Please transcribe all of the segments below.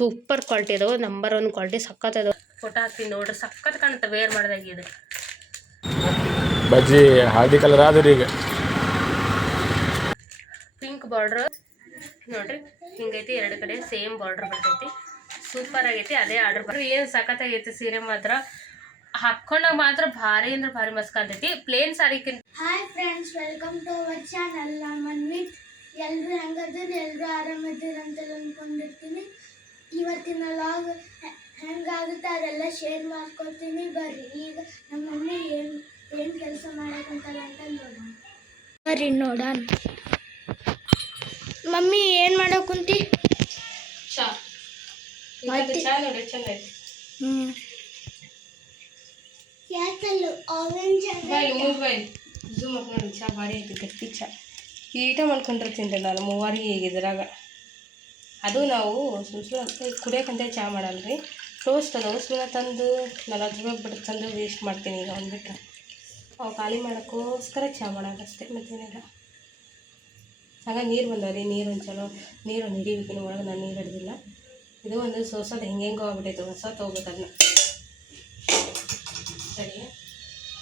Super quality ಅದಾವೆ, number 1 quality ಸಖತ್ ಅದಾವೆ. ಫೋಟೋ ಹಾಕ್ತೀನಿ ನೋಡ್ರಿ, ಸಖತ್ ಕಾಣುತ್ತೆ ವೇರ್ ಮಾಡಿದಾಗಿದೆ. ಬಜ್ಜಿ ಹಳದಿ ಕಲರ್ ಆದ್ರಿ. ಈಗ ಪಿಂಕ್ ಬಾರ್ಡ್ರ್ ನೋಡ್ರಿ, ಹಿಂಗೈತಿ. 2 ಕಡೆ ಸೇಮ್ ಬಾರ್ಡ್ರ್ ಬರ್ತೈತಿ. ಸೂಪರ್ ಆಗೈತಿ. ಅದೇ ಆರ್ಡರ್ ಬರ್ರಿ. ಏನು ಸಖತ್ ಆಗೈತಿ ಸೀರೆ ಮಾತ್ರ. ಹಾಕೊಂಡಾಗ ಮಾತ್ರ ಭಾರಿ ಅಂದ್ರೆ ಭಾರಿ ಮಸ್ತ್ ಕಾಣ್ತೈತಿ. ಪ್ಲೇನ್ ಸಾರಿಕಿಂತ. Hi friends, welcome to our channel. ನಾನು ಮನ್ವಿತ್. ಎಲ್ಲರೂ ಹೆಂಗದಿರಿ? ಎಲ್ಲರೂ ಆರಾಮದಿರಿ ಅಂತ ಅಂದ್ಕೊಂಡಿರ್ತೀನಿ. ಇವತ್ತಿನ ಲಾಗ್ ಹೆಂಗಾಗುತ್ತೆ ಅದೆಲ್ಲ ಶೇರ್ ಮಾಡ್ಕೊತೀನಿ. ಬರ್ರಿ ಈಗ ನಮ್ಮ ಮಮ್ಮಿ ಏನು ಕೆಲಸ ಮಾಡಕ್ಕಂತಾರ ಅಂತ ನೋಡೋಣ. ಬರ್ರಿ ನೋಡೋಣ. ಮಮ್ಮಿ ಏನು ಮಾಡಕ್ಕುಂತಿ? ಯಾಕಲ್ಲು ಆರೆಂಜ್ ಝೂಮ್ ಹಾಕೊಂಡು ಚಾ ಭಾರಿ ಐತಿ. ಗಟ್ಟಿ ಚಾ ಈಟ ಮಾಡ್ಕೊಂಡಿರ್ತೀನಿ ರೀ ನಾನು 3 ಈಗ ಇದ್ರಾಗ. ಅದು ನಾವು ಸುಮ್ಮನೆ ಕುಡಿಯೋಕ್ಕಂತ ಚಾ ಮಾಡಲ್ರಿ. ಟೋಸ್ಟ್ ಅದಾವೆ ಸುಮ್ಮನೆ ತಂದು 40 ರೂಪಾಯಿ ಬಿಟ್ಟು ತಂದು ವೇಸ್ಟ್ ಮಾಡ್ತೀನಿ. ಈಗ ಒಂದ್ಬಿಟ್ಟು ಅವು ಖಾಲಿ ಮಾಡೋಕ್ಕೋಸ್ಕರ ಚಾ ಮಾಡೋದಷ್ಟೇ, ಮತ್ತೇನಿಲ್ಲ. ಆಗ ನೀರು ಬಂದವ್ರಿ. ನೀರು ಒಂದು ಚಲೋ ನೀರು ಹಿಡಿಬೇಕಿನ ಒಳಗೆ ನಾನು ನೀರು ಹಿಡ್ದಿಲ್ಲ. ಇದು ಒಂದು ಸೋಸೋದು ಹೆಂಗೆಂಗೋ ಆಗ್ಬಿಟ್ಟೈತೆ. ಹೊಸ ತೊಗೋಬೇಕು ಅದನ್ನ. ಸರಿ,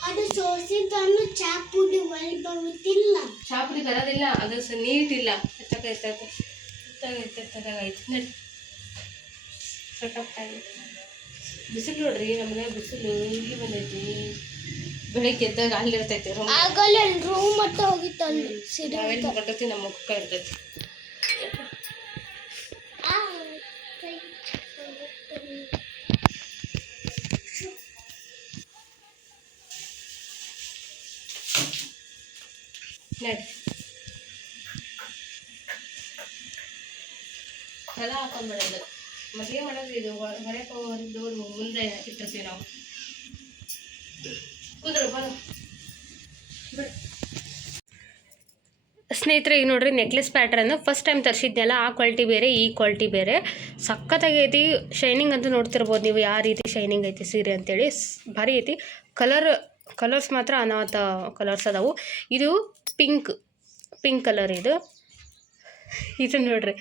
ಅದು ಸೋಸಿದ್ದನ್ನು ಚಾ ಪುಡಿ ಒಳಗೆ ಬರುತ್ತಿಲ್ಲ. ಚಾ ಪುಡಿ ಬರೋದಿಲ್ಲ, ಅದು ನೀಟಿಲ್ಲ. ಎತ್ತಗೈತೆ ನಡಿ. ಸೊಟ್ಟಾಗಿ ಬಿಸಿಲು ನೋಡ್ರಿ, ನಮ್ಮನೆ ಬಿಸಿಲು ಇಲ್ಲಿ ಬಂದೈತಿ. ಬೆಳಿಗ್ಗೆ ಎದ್ದಾಗ ಅಲ್ಲಿರ್ತೈತಿ ಆಗಲ್ಲ ರೂಮ್ ಮತ್ತೆ ಹೋಗಿತ್ತಲ್ಲಿ ಸೀರೆ ಬರ್ತೈತಿ. ನಮ್ಮ ಮುಖ ಇರ್ತೈತಿ. ನಡಿ ಹೊಲ ಹಾಕೊಂಡ್ಬಿಡೋದು. ಮದುವೆ ಮಾಡೋದು ಇದು ಹೊರಕ್ಕೆ ಹೋಗೋದು ಮುಂದೆ ಇಟ್ಟಿರ್ತೀವಿ ನಾವು. ಕುದ್ರು ಬರೋ ಬಿಡು. ಸ್ನೇಹಿತರೆ, ಈಗ ನೋಡ್ರಿ ನೆಕ್ಲೆಸ್ ಪ್ಯಾಟ್ರನ್ ಫಸ್ಟ್ ಟೈಮ್ ತರಿಸಿದ್ನಲ್ಲ, ಆ ಕ್ವಾಲಿಟಿ ಬೇರೆ ಈ ಕ್ವಾಲಿಟಿ ಬೇರೆ. ಸಖತ್ತಾಗೈತಿ. ಶೈನಿಂಗ್ ಅಂತೂ ನೋಡ್ತಿರ್ಬೋದು ನೀವು ಯಾವ ರೀತಿ ಶೈನಿಂಗ್ ಐತಿ ಸೀರೆ ಅಂತೇಳಿ. ಭಾರಿ ಐತಿ. ಕಲರ್ಸ್ ಮಾತ್ರ ಅನಾಥ ಕಲರ್ಸ್ ಅದಾವು. ಇದು ಪಿಂಕ್ ಕಲರ್. ಇದು ನೋಡ್ರಿ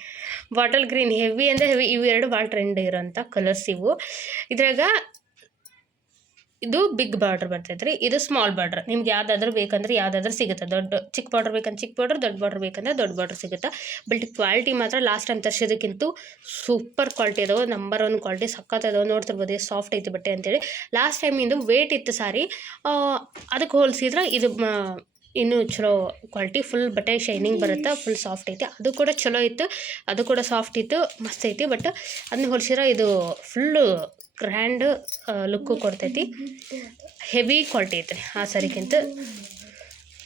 ಬಾಟಲ್ ಗ್ರೀನ್. ಹೆವಿ ಅಂದರೆ ಹೆವಿ. ಇವು 2 ಭಾಳ ಟ್ರೆಂಡ್ ಇರೋಂಥ ಕಲರ್ಸ್ ಇವು. ಇದ್ರಾಗ ಇದು ಬಿಗ್ ಬಾರ್ಡ್ರ್ ಬರ್ತೈತೆ ರೀ, ಇದು ಸ್ಮಾಲ್ ಬಾರ್ಡ್ರ್. ನಿಮ್ಗೆ ಯಾವುದಾದ್ರೂ ಬೇಕಂದ್ರೆ ಯಾವುದಾದ್ರೂ ಸಿಗುತ್ತೆ. ಚಿಕ್ಕ ಬಾರ್ಡ್ರ್ ಬೇಕಂದ್ರೆ ಚಿಕ್ಕ ಬಾರ್ಡ್ರ್, ದೊಡ್ಡ ಬಾರ್ಡ್ರ್ ಬೇಕಂದ್ರೆ ದೊಡ್ಡ ಬಾರ್ಡ್ರ್ ಸಿಗುತ್ತೆ. ಬಟ್ ಕ್ವಾಲಿಟಿ ಮಾತ್ರ ಲಾಸ್ಟ್ ಟೈಮ್ ತರಿಸೋದಕ್ಕಿಂತ ಸೂಪರ್ ಕ್ವಾಲಿಟಿ ಅದಾವೆ. ನಂಬರ್ 1 ಕ್ವಾಲಿಟಿ ಸಖತ್ ಅದಾವೆ. ನೋಡ್ತಿರ್ಬೋದು ಸಾಫ್ಟ್ ಐತಿ ಬಟ್ಟೆ ಅಂತೇಳಿ. ಲಾಸ್ಟ್ ಟೈಮ್ ಇದು ವೇಟ್ ಇತ್ತು ಸಾರಿ, ಅದಕ್ಕೆ ಹೋಲಿಸಿದ್ರೆ ಇದು ಇನ್ನೂ ಚಲೋ ಕ್ವಾಲಿಟಿ. ಫುಲ್ ಬಟ್ಟೆ ಶೈನಿಂಗ್ ಬರುತ್ತೆ. ಫುಲ್ ಸಾಫ್ಟ್ ಐತಿ. ಅದು ಕೂಡ ಚಲೋ ಇತ್ತು, ಅದು ಕೂಡ ಸಾಫ್ಟ್ ಇತ್ತು, ಮಸ್ತ್ ಐತಿ. ಬಟ್ ಅದನ್ನ ಹೋಲಿಸಿದ್ರೆ ಇದು ಫುಲ್ಲು ಗ್ರ್ಯಾಂಡ್ ಲುಕ್ಕು ಕೊಡ್ತೈತಿ. ಹೆವಿ ಕ್ವಾಲಿಟಿ ಐತ್ರಿ ಆ ಸರಿಗಿಂತ.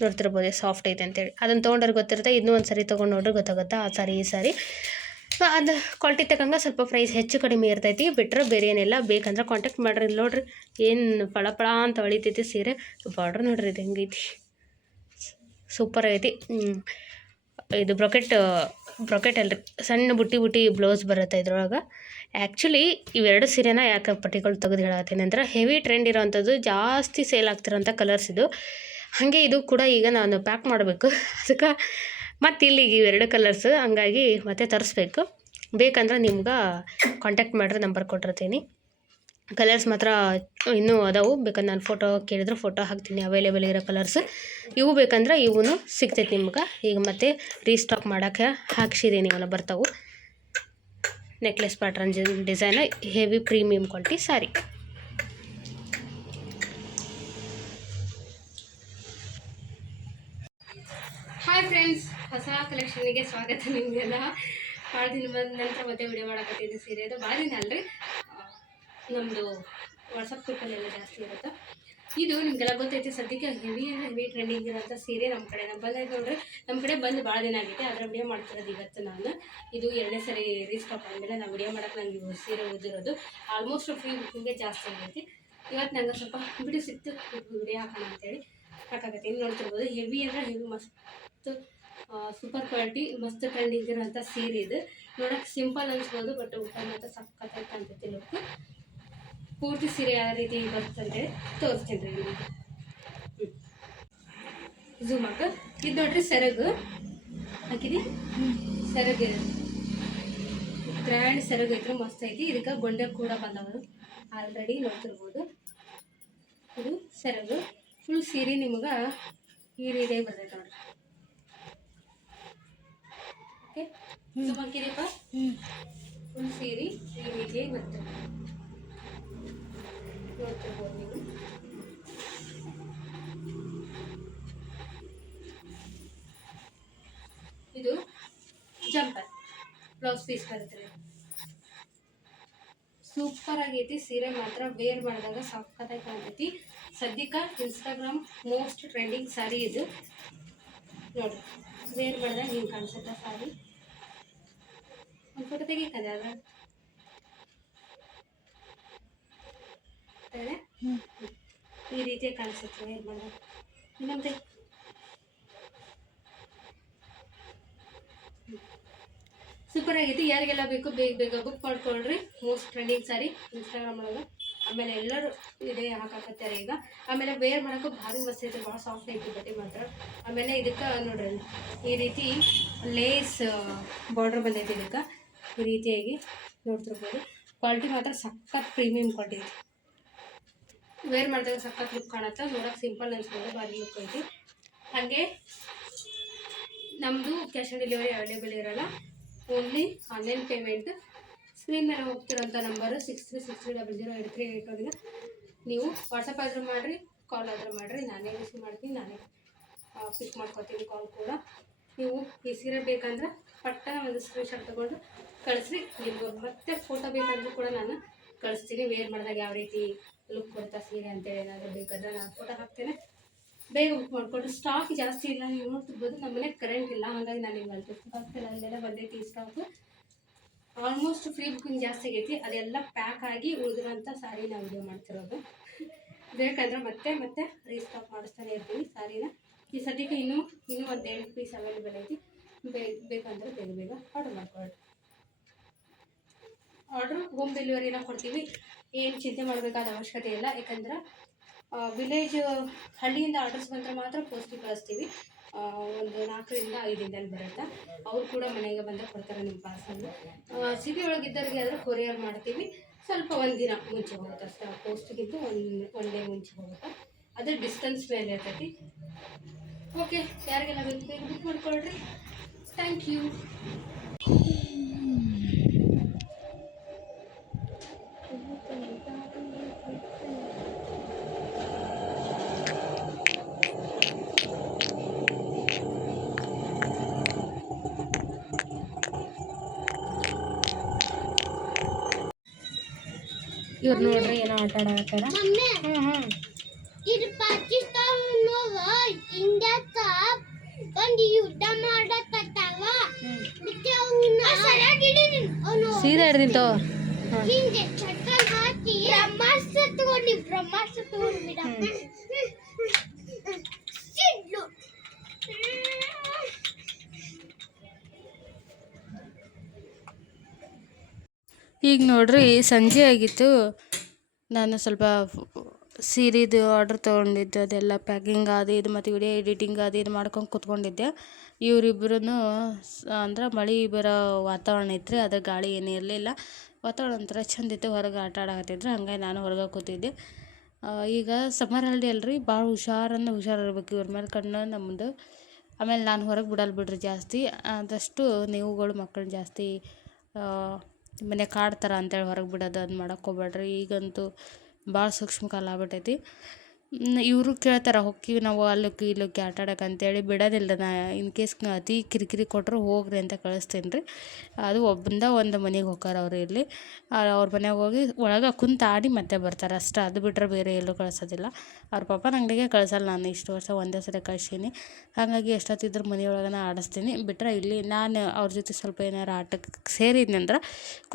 ನೋಡ್ತಿರ್ಬೋದು ಸಾಫ್ಟ್ ಐತೆ ಅಂತೇಳಿ. ಅದನ್ನು ತೊಗೊಂಡ್ರೆ ಗೊತ್ತಿರುತ್ತೆ. ಇನ್ನೂ ಒಂದು ಸರಿ ತೊಗೊಂಡು ನೋಡ್ರಿ ಗೊತ್ತಾಗುತ್ತೆ ಆ ಸಾರಿ ಈ ಸಾರಿ. ಅದು ಕ್ವಾಲಿಟಿ ತಗೊಂಡು ಸ್ವಲ್ಪ ಪ್ರೈಸ್ ಹೆಚ್ಚು ಕಡಿಮೆ ಇರ್ತೈತಿ. ಬಿಟ್ಟರೆ ಬೇರೆ ಏನಿಲ್ಲ. ಬೇಕಂದ್ರೆ ಕಾಂಟ್ಯಾಕ್ಟ್ ಮಾಡಿರಿ. ನೋಡ್ರಿ ಏನು ಪಳ ಅಂತ ಹೊಳಿತೈತಿ ಸೀರೆ. ಬಾರ್ಡ್ರ್ ನೋಡ್ರಿ ಇದು ಹೆಂಗೈತಿ. ಸೂಪರ್ ಆಗೈತಿ. ಇದು ಬ್ರೊಕೆಟ್ ಅಲ್ರಿ, ಸಣ್ಣ ಬುಟ್ಟಿ ಬ್ಲೌಸ್ ಬರುತ್ತೆ ಇದ್ರೊಳಗೆ. ಆ್ಯಕ್ಚುಲಿ ಇವೆರಡು ಸೀರೆನ ಯಾಕೆ ಪರ್ಟಿಕ್ಯುಲರ್ ತೆಗೆದು ಹೇಳತ್ತೀನಿ ಅಂದ್ರೆ, ಹೆವಿ ಟ್ರೆಂಡ್ ಇರೋವಂಥದ್ದು, ಜಾಸ್ತಿ ಸೇಲ್ ಆಗ್ತಿರೋಂಥ ಕಲರ್ಸ್ ಇದು. ಹಾಗೆ ಇದು ಕೂಡ ಈಗ ನಾನು ಪ್ಯಾಕ್ ಮಾಡಬೇಕು. ಅದಕ್ಕೆ ಮತ್ತು ಇಲ್ಲಿಗೆ ಇವೆರಡು ಕಲರ್ಸ್, ಹಂಗಾಗಿ ಮತ್ತೆ ತರಿಸ್ಬೇಕು. ಬೇಕಂದ್ರೆ ನಿಮ್ಗೆ ಕಾಂಟ್ಯಾಕ್ಟ್ ಮಾಡಿದ್ರೆ ನಂಬರ್ ಕೊಟ್ಟಿರ್ತೀನಿ. ಕಲರ್ಸ್ ಮಾತ್ರ ಇನ್ನೂ ಅದಾವು. ಬೇಕಂದ್ರೆ ನಾನು ಫೋಟೋ ಕೇಳಿದ್ರೆ ಫೋಟೋ ಹಾಕ್ತೀನಿ. ಅವೈಲೇಬಲ್ ಇರೋ ಕಲರ್ಸ್ ಇವು. ಬೇಕಂದ್ರೆ ಇವೂ ಸಿಗ್ತೈತೆ ನಿಮ್ಗೆ. ಈಗ ಮತ್ತೆ ರೀಸ್ಟಾಕ್ ಮಾಡೋಕ್ಕೆ ಹಾಕ್ಸಿದ್ದೀನಿ. ಇವನ್ನ ಬರ್ತಾವೆ. Necklace pattern design, heavy premium quality sari. Hi friends, ಹೊಸ ಕಲೆಕ್ಷನ್ಗೆ ಸ್ವಾಗತ ನಿಮಗೆಲ್ಲ. ಭಾಳ ದಿನ ಬಂದ ನಂತರ ಮತ್ತೆ ವಿಡಿಯೋ ಮಾಡಕತ್ತಿದ್ದು ಸೀರೆ. ಅದು ಭಾಳ ದಿನ ಅಲ್ರಿ, ನಮ್ಮದು ವಾಟ್ಸಪ್ ಗ್ರೂಪಲ್ಲೆಲ್ಲ ಜಾಸ್ತಿ ಇರುತ್ತೆ. ಇದು ನಿಮಗೆಲ್ಲ ಗೊತ್ತೈತಿ. ಸದ್ಯಕ್ಕೆ ಹೆವಿ ಟ್ರೆಂಡಿಂಗ್ ಇರೋಂಥ ಸೀರೆ ನಮ್ಮ ಕಡೆ ಬಂದೈತೆ ನೋಡ್ರಿ. ನಮ್ಮ ಕಡೆ ಬಂದು ಭಾಳ ದಿನ ಆಗೈತೆ. ಅದರ ವಿಡಿಯೋ ಮಾಡ್ತಿರೋದು ಇವತ್ತು ನಾನು. ಇದು 2ನೇ ಸರಿ ರೀಸ್ಟಾಕ್ ಆದಮೇಲೆ ನಾನು ವಿಡಿಯೋ ಮಾಡೋಕ್ಕೆ ನನಗೆ ಸೀರೆ ಉಳಿದಿರೋದು. ಆಲ್ಮೋಸ್ಟ್ ಫ್ರೀ ಬುಕ್ಕಿಂಗ್ಗೆ ಜಾಸ್ತಿ ಆಗೈತಿ. ಇವತ್ತು ನನಗೆ ಸ್ವಲ್ಪ ಬಿಡು ಸಿಕ್ತು, ವಿಡಿಯೋ ಹಾಕೋಣ ಅಂತೇಳಿ ಹಾಕಾಗತ್ತೆ. ಇಲ್ಲಿ ನೋಡ್ತಿರ್ಬೋದು ಹೆವಿ ಅಂದರೆ ಹೆವಿ ಮಸ್ತ್ ಸೂಪರ್ ಕ್ವಾಲಿಟಿ, ಮಸ್ತ್ ಟ್ರೆಂಡಿಂಗ್ ಇರೋಂಥ ಸೀರೆ ಇದು. ನೋಡೋಕ್ಕೆ ಸಿಂಪಲ್ ಅನ್ಸ್ಬೋದು, ಬಟ್ ಊಟ ಮಾತ್ರ ಸಖತ್ತಾಗಿ ಕಾಣ್ತೈತಿ ಲುಕ್. ಪೂರ್ತಿ ಸೀರೆ ಯಾವ ರೀತಿ ಬರುತ್ತೆ ಅಂತೇಳಿ ತೋರಿಸ್ತೀನಿ ರೀ ನಿಮಗೆ. ಝೂಮ್ ಹಾಕ. ಇದು ನೋಡ್ರಿ ಸೆರಗು. ಹಾಕಿದಿ ಸೆರಗಿದೆ ಗ್ರ್ಯಾಂಡ್ ಸೆರಗು ಐತ್ರಿ, ಮಸ್ತ್ ಐತಿ. ಇದಕ್ಕೆ ಗೊಂಡೆ ಕೂಡ ಬಂದವರು ಆಲ್ರೆಡಿ ನೋಡ್ತಿರ್ಬೋದು. ಇದು ಸೆರಗು. ಫುಲ್ ಸೀರೆ ನಿಮಗೆ ಈ ರೀತಿಯಾಗಿ ಬರ್ತೈತೆ ನೋಡ್ರಿ. ಓಕೆ, ಹಾಕಿದೀಪ ಫುಲ್ ಸೀರೆ ಈ ರೀತಿಯಾಗಿ ಬರ್ತದೆ, ನೋಡ್ತಿರ್ಬೋದು ನೀವು. ಇದು ಜಂಪರ್ ಬ್ಲೌಸ್ ಪೀಸ್ ಬರುತ್ತೆ. ಸೂಪರ್ ಆಗೈತಿ ಸೀರೆ ಮಾತ್ರ. ವೇರ್ ಮಾಡಿದಾಗ ಸಖತ್ತಾಗಿ ಕಾಣ್ತೈತಿ. ಸದ್ಯಕ್ಕೆ ಇನ್ಸ್ಟಾಗ್ರಾಮ್ ಮೋಸ್ಟ್ ಟ್ರೆಂಡಿಂಗ್ ಸ್ಯಾರಿ ಇದು ನೋಡ್ರಿ. ವೇರ್ ಮಾಡಿದಾಗ ಹಿಂಗೆ ಕಾಣಿಸುತ್ತೆ ಸ್ಯಾರಿ. ಒಂದು ಫೋಟೋ ತೆಗಿಕದೆ ಅದ ಈ ರೀತಿಯಾಗಿ ಕಾಣಿಸುತ್ತೆ ವೇರ್ ಮಾಡಿದಾಗ. ಇನ್ನೊಂದು ಸೂಪರ್ ಆಗೈತಿ. ಯಾರಿಗೆಲ್ಲ ಬೇಕು ಬೇಗ ಬೇಗ ಬುಕ್ ಮಾಡ್ಕೊಳ್ರಿ. ಮೋಸ್ಟ್ ಟ್ರೆಂಡಿಂಗ್ ಸ್ಯಾರಿ ಇನ್ಸ್ಟಾಗ್ರಾಮ್ ಒಳಗೆ. ಆಮೇಲೆ ಎಲ್ಲರೂ ಇದೇ ಹಾಕಾಕತ್ತಾರೆ ಈಗ. ಆಮೇಲೆ ವೇರ್ ಮಾಡೋಕ್ಕೂ ಭಾರಿ ಮಸ್ತ್ ಐತೆ, ಭಾಳ ಸಾಫ್ಟ್ ಐತಿ ಬಟ್ಟೆ ಮಾತ್ರ. ಆಮೇಲೆ ಇದಕ್ಕೆ ನೋಡ್ರಿ ಈ ರೀತಿ ಲೇಸ್ ಬಾರ್ಡ್ರ್ ಬಂದೈತಿ. ಇದಕ್ಕೆ ಈ ರೀತಿಯಾಗಿ ನೋಡ್ತಿರ್ಬೋದು. ಕ್ವಾಲಿಟಿ ಮಾತ್ರ ಸಖತ್ ಪ್ರೀಮಿಯಂ ಕ್ವಾಲಿಟಿ ಐತಿ. ವೇರ್ ಮಾಡಿದಾಗ ಸಖತ್ ಲುಕ್ ಕಾಣುತ್ತೆ. ನೋಡೋಕೆ ಸಿಂಪಲ್ ಅನ್ಸ್ಬೋದು, ಭಾರಿ ಲುಕ್ ಐತಿ. ಹಾಗೆ ನಮ್ಮದು ಕ್ಯಾಶ್ ಆನ್ ಡೆಲಿವರಿ ಅವೈಲೇಬಲ್ ಇರೋಲ್ಲ, ಓನ್ಲಿ ಆನ್ಲೈನ್ ಪೇಮೆಂಟ್. ಸ್ಕ್ರೀನ್ ಮೇಲೆ ಹೋಗ್ತಿರೋಂಥ ನಂಬರು 63600838 ನೀವು ವಾಟ್ಸಪ್ ಆದರೂ ಮಾಡಿರಿ, ಕಾಲ್ ಆದರೂ ಮಾಡಿರಿ. ನಾನೇ ರಿಸೀವ್ ಮಾಡ್ತೀನಿ, ನಾನೇ ಪಿಕ್ ಮಾಡ್ಕೊತೀನಿ ಕಾಲ್ ಕೂಡ. ನೀವು ಈ ಸೀರೆ ಬೇಕಂದ್ರೆ ಪಟ್ಟ ಒಂದು ಸ್ಕ್ರೀನ್ಶಾಟ್ ತೊಗೊಂಡು ಕಳಿಸ್ರಿ. ನಿಮ್ಗೆ ಮತ್ತೆ ಫೋಟೋ ಬೇಕಂದ್ರೂ ಕೂಡ ನಾನು ಕಳಿಸ್ತೀನಿ. ವೇರ್ ಮಾಡಿದಾಗ ಯಾವ ರೀತಿ ಲುಕ್ ಕೊಡ್ತಾ ಸೀರೆ ಅಂತೇಳಿ ಏನಾದರೂ ಬೇಕಾದ್ರೆ ನಾನು ಫೋಟೋ ಹಾಕ್ತೇನೆ. ಬೇಗ ಬುಕ್ ಮಾಡಿಕೊಡ್ರಿ. ಸ್ಟಾಕ್ ಜಾಸ್ತಿ ಇಲ್ಲ, ನೀವು ನೋಡ್ತಿರ್ಬೋದು. ನಮ್ಮನೆ ಕರೆಂಟ್ ಇಲ್ಲ, ಹಾಗಾಗಿ ನಾನು ನಿಮ್ಗೆ ಆಗ್ತಿಲ್ಲ. ಅಲ್ಲೆಲ್ಲ ಬಂದೈತಿ ಈ ಸ್ಟಾಕು. ಆಲ್ಮೋಸ್ಟ್ ಫ್ರೀ ಬುಕ್ಕಿಂಗ್ ಜಾಸ್ತಿ ಆಗೈತಿ. ಅದೆಲ್ಲ ಪ್ಯಾಕ್ ಆಗಿ ಉಳಿದಿರೋಂಥ ಸಾರಿ ನಾವು ವಿಡಿಯೋ ಮಾಡ್ತಿರೋದು. ಬೇಕಂದ್ರೆ ಮತ್ತೆ ಮತ್ತೆ ರೀಸ್ಟಾಕ್ ಮಾಡಿಸ್ತಾನೆ ಇರ್ತೀವಿ ಸಾರಿನ. ಈ ಸದ್ಯಕ್ಕೆ ಇನ್ನೂ ಒಂದು 8 ಪೀಸ್ ಅವೈಲೇಬಲ್ ಐತಿ. ಬೇಕಂದ್ರೆ ಬೇಗ ಬೇಗ ಆರ್ಡರ್ ಮಾಡ್ಕೊಳ್ಳಿ. ಆರ್ಡ್ರು ಹೋಮ್ ಡೆಲಿವರಿನ ಕೊಡ್ತೀವಿ. ಏನು ಚಿಂತೆ ಮಾಡಬೇಕಾದ ಅವಶ್ಯಕತೆ ಇಲ್ಲ. ಯಾಕಂದ್ರೆ ವಿಲೇಜ್ ಹಳ್ಳಿಯಿಂದ ಆರ್ಡರ್ಸ್ ಬಂದರೆ ಮಾತ್ರ ಪೋಸ್ಟಿಗೆ ಕಳಿಸ್ತೀವಿ. ಒಂದು 4 ರಿಂದ 5 ದಿನದಲ್ಲಿ ಬರುತ್ತೆ. ಅವ್ರು ಕೂಡ ಮನೆಗೆ ಬಂದು ಕೊಡ್ತಾರೆ ನಿಮ್ಮ ಪಾರ್ಸಲ್ಲು. ಸಿಟಿ ಒಳಗಿದ್ದವ್ರಿಗೆ ಆದರೆ ಕೊರಿಯರ್ ಮಾಡ್ತೀವಿ. ಸ್ವಲ್ಪ ಒಂದು ದಿನ ಮುಂಚೆ ಹೋಗುತ್ತೆ ಅಷ್ಟೇ. ಪೋಸ್ಟಿಗಿಂತ ಒನ್ ಡೇ ಮುಂಚೆ ಹೋಗುತ್ತೆ. ಅದು ಡಿಸ್ಟೆನ್ಸ್ ಮೇಲೆ ಇರ್ತೈತಿ. ಓಕೆ, ಯಾರಿಗೆಲ್ಲ ಬೇಕು ಬೇಗ ಬುಕ್ ಮಾಡ್ಕೊಳ್ರಿ. Thank you. ಇವ್ರು ನೋಡ್ರಿ ಏನೋ ಆಟ ಆಡತ್ತಾರ. ಇದು ಪಾಕಿಸ್ತಾನ ಇಂಡಿಯಾಕ ಒಂದು ಯುದ್ಧ ಮಾಡಕತ್ತಾವ. ಸೀದಾ ಹಿಡ್ದಿತ್ತು ಹಿಂಗೆ ಚಕ್ಕಲ್ ಹಾಕಿ ಬ್ರಹ್ಮಾಸ್ತ್ರ ತಗೊಂಡು ಬಿಡ. ಈಗ ನೋಡ್ರಿ ಸಂಜೆ ಆಗಿತ್ತು. ನಾನು ಸ್ವಲ್ಪ ಸೀರೆದು ಆರ್ಡ್ರ್ ತೊಗೊಂಡಿದ್ದೆ. ಅದೆಲ್ಲ ಪ್ಯಾಕಿಂಗ್ ಅದು ಇದು ಮತ್ತು ವಿಡಿಯೋ ಎಡಿಟಿಂಗ್ ಅದು ಇದು ಮಾಡ್ಕೊಂಡು ಕೂತ್ಕೊಂಡಿದ್ದೆ. ಇವರಿಬ್ಬರೂ ಅಂದ್ರೆ ಮಳೆ ಬರೋ ವಾತಾವರಣ ಇತ್ತು ರೀ. ಅದ್ರ ಗಾಳಿ ಏನೂ ಇರಲಿಲ್ಲ. ವಾತಾವರಣ ಒಂಥರ ಚಂದ ಇತ್ತು. ಹೊರಗೆ ಆಟ ಆಡಕತ್ತಿದ್ರು, ಹಂಗಾಗಿ ನಾನು ಹೊರಗೆ ಕೂತಿದ್ದೆ. ಈಗ ಸಮ್ಮರ್ ಹಾಲಿಡೇ ಅಲ್ರಿ, ಭಾಳ ಹುಷಾರಿರ್ಬೇಕು. ಇವ್ರ ಮೇಲೆ ಕಣ್ಣು ನಮ್ಮದು. ಆಮೇಲೆ ನಾನು ಹೊರಗೆ ಬಿಡಲ್ಲ ಬಿಡ್ರಿ ಜಾಸ್ತಿ. ಆದಷ್ಟು ನೀವುಗಳು ಮಕ್ಕಳು ಜಾಸ್ತಿ ಮನೆ ಕಾಡ್ತಾರೆ ಅಂತೇಳಿ ಹೊರಗೆ ಬಿಡೋದು ಅದು ಮಾಡೋಕ್ಕೆ ಹೋಗ್ಬೇಡ್ರಿ. ಈಗಂತೂ ಭಾಳ ಸೂಕ್ಷ್ಮ ಕಾಲ ಆಗ್ಬಿಟ್ಟೈತಿ. ಇವರು ಕೇಳ್ತಾರೆ ಹೊಕ್ಕಿವಿ ನಾವು ಅಲ್ಲಕ್ಕೆ ಇಲ್ಲಕ್ಕೆ ಆಟ ಆಡೋಕೆ ಅಂತೇಳಿ. ಬಿಡೋದಿಲ್ಲ. ನಾ ಇನ್ ಕೇಸ್ ಅತಿ ಕಿರಿಕಿರಿ ಕೊಟ್ಟರು ಹೋಗ್ರಿ ಅಂತ ಕಳಿಸ್ತೀನಿ ರೀ. ಅದು ಒಂದು ಮನೆಗೆ ಹೋಗ್ತಾರೆ ಅವರು. ಇಲ್ಲಿ ಅವ್ರ ಮನೆಗೆ ಹೋಗಿ ಒಳಗೆ ಕುಂತು ಆಡಿ ಮತ್ತೆ ಬರ್ತಾರೆ ಅಷ್ಟೇ. ಅದು ಬಿಟ್ಟರೆ ಬೇರೆ ಎಲ್ಲೂ ಕಳಿಸೋದಿಲ್ಲ. ಅವ್ರ ಪಪ್ಪನ ಅಂಗಡಿಗೆ ಕಳ್ಸಲ್ಲ. ನಾನು ಇಷ್ಟು ವರ್ಷ ಒಂದೇ ಸರಿ ಕಳ್ಸೀನಿ. ಹಾಗಾಗಿ ಎಷ್ಟೊತ್ತಿದ್ರು ಮನೆಯೊಳಗನ ಆಡಿಸ್ತೀನಿ. ಬಿಟ್ಟರೆ ಇಲ್ಲಿ ನಾನು ಅವ್ರ ಜೊತೆ ಸ್ವಲ್ಪ ಏನಾರು ಆಟಕ್ಕೆ ಸೇರಿದ್ನಂದ್ರೆ